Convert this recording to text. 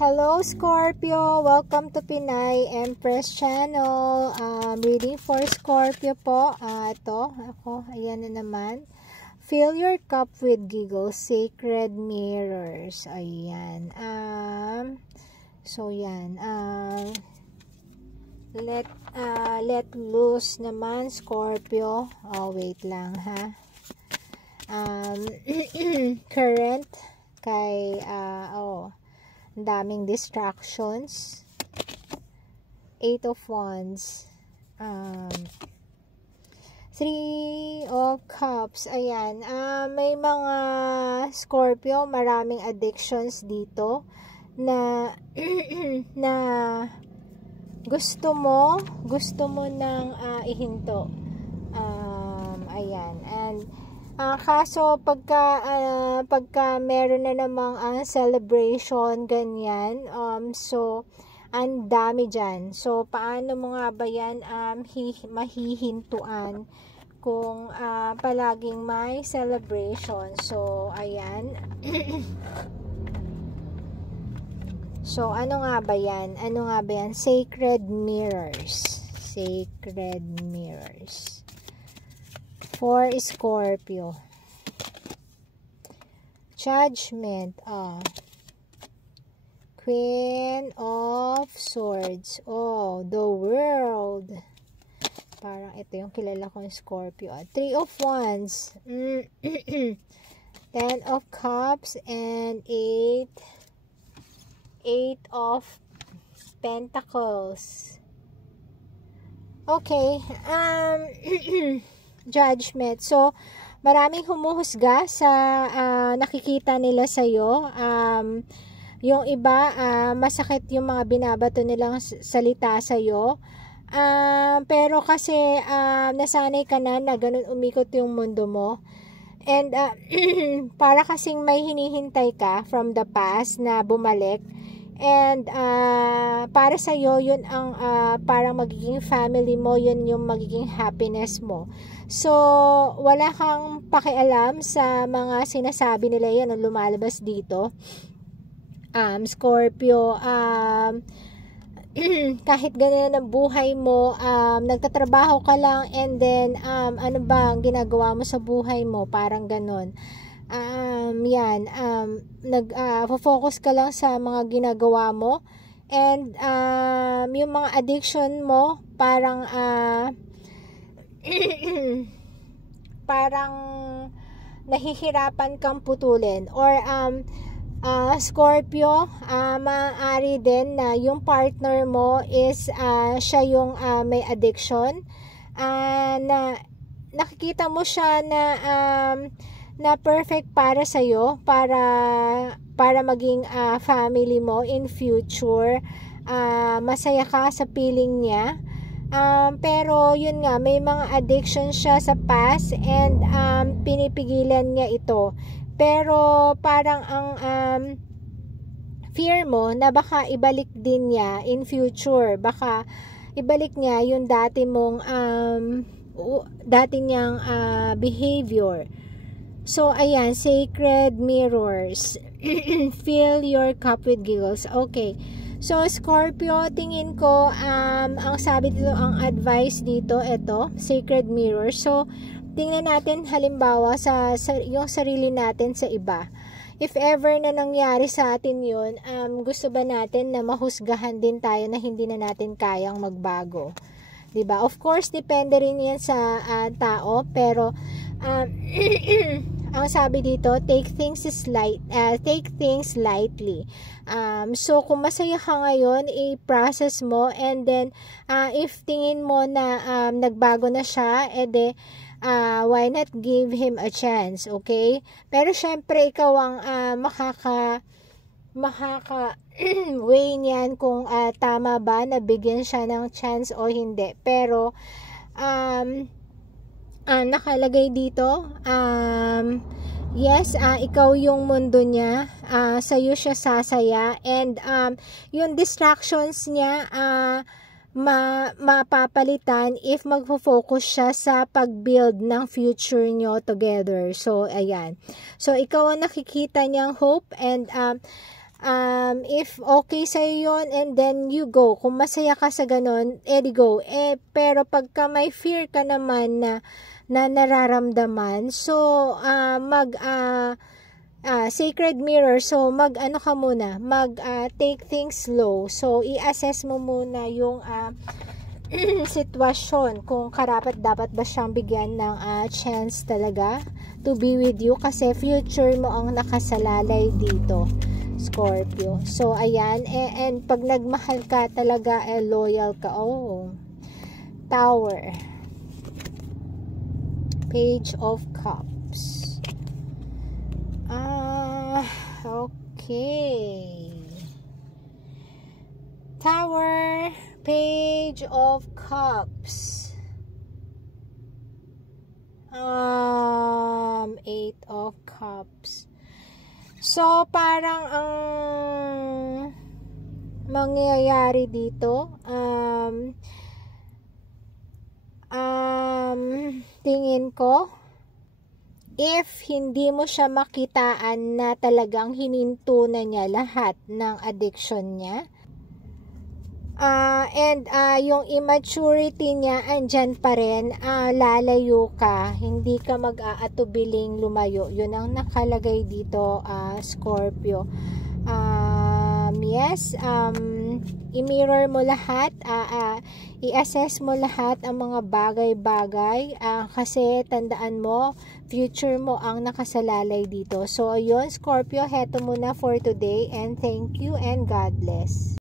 Hello Scorpio! Welcome to Pinay Empress Channel. Reading for Scorpio po. Ito, ako, ayan na naman. Fill your cup with giggles, sacred mirrors. Ayan. So yan. Let loose naman Scorpio. Oh, wait lang ha. Current kay daming distractions. 8 of Wands. 3 of Cups. Ayan. May mga Scorpio, maraming addictions dito na na gusto mo nang ihinto. Ayan. And kaso pagka meron na namang celebration ganyan, so ang dami dyan. So paano mo nga ba yan mahihintuan kung palaging may celebration? So ayan. So ano nga ba yan? Sacred mirrors. Sacred mirrors for Scorpio. Judgment. Queen of Swords. Oh, the World. Parang ito yung kilala kong Scorpio. 3 of Wands. 10 of Cups and 8 of Pentacles. Okay. Judgment. So, maraming humuhusga sa nakikita nila sa'yo. Yung iba, masakit yung mga binabato nilang salita sa'yo. Pero kasi nasanay ka na ganun umikot yung mundo mo. And para kasing may hinihintay ka from the past na bumalik. And para sa'yo, yun ang parang magiging family mo, yun yung magiging happiness mo. So, wala kang pakialam sa mga sinasabi nila yan o lumalabas dito. Scorpio, kahit ganyan ang buhay mo, nagtatrabaho ka lang and then, ano ba ang ginagawa mo sa buhay mo? Parang ganon. Focus ka lang sa mga ginagawa mo and yung mga addiction mo parang parang nahihirapan kang putulin or Scorpio, maaari din na yung partner mo is siya yung may addiction, na nakikita mo siya na perfect para sa'yo, para maging family mo in future. Masaya ka sa feeling niya. Pero yun nga, may mga addiction siya sa past and pinipigilan niya ito. Pero parang ang fear mo na baka ibalik din niya in future. Baka ibalik niya yung dati niyang behavior. So, ayan, sacred mirrors. Fill your cup with giggles. Okay. So, Scorpio, tingin ko, ang sabi dito, ang advice dito, ito, sacred mirrors. So, tingnan natin halimbawa sa yung sarili natin sa iba. If ever na nangyari sa atin yun, gusto ba natin na mahusgahan din tayo na hindi na natin kayang magbago? Diba? Of course, depende rin yan sa tao, pero ang sabi dito, take things lightly. So kung masaya ka ngayon, i-process mo and then if tingin mo na nagbago na siya, edi why not give him a chance, okay? Pero syempre ikaw ang makaka way niyan kung tama ba na bigyan siya ng chance o hindi. Pero nakalagay dito, yes, ikaw yung mundo niya, sa'yo siya sasaya, and yung distractions niya mapapalitan if magfo-focus siya sa pag-build ng future nyo together. So ayan, so ikaw ang nakikita niyang hope, and If okay sa'yo yun, and then you go. Kung masaya ka sa ganun, edi go. Pero pagka may fear ka naman na nararamdaman, so, sacred mirror, so ano ka muna, take things slow. So, i-assess mo muna yung sitwasyon, kung karapat dapat ba siyang bigyan ng chance talaga to be with you, kasi future mo ang nakasalalay dito, Scorpio. So, ayan, and pag nagmahal ka talaga, loyal ka. Tower, Page of Cups. Okay. Tower, Page of Cups. 8 of Cups. So, parang ang mangyayari dito, tingin ko, if hindi mo siya makitaan na talagang hininto na niya lahat ng addiction niya, and yung immaturity niya andyan pa rin, lalayo ka, hindi ka mag-aatubiling lumayo. Yun ang nakalagay dito, Scorpio. Yes, i-mirror mo lahat, i-assess mo lahat ang mga bagay-bagay, kasi tandaan mo, future mo ang nakasalalay dito. So, yun, Scorpio, heto muna for today, and thank you and God bless.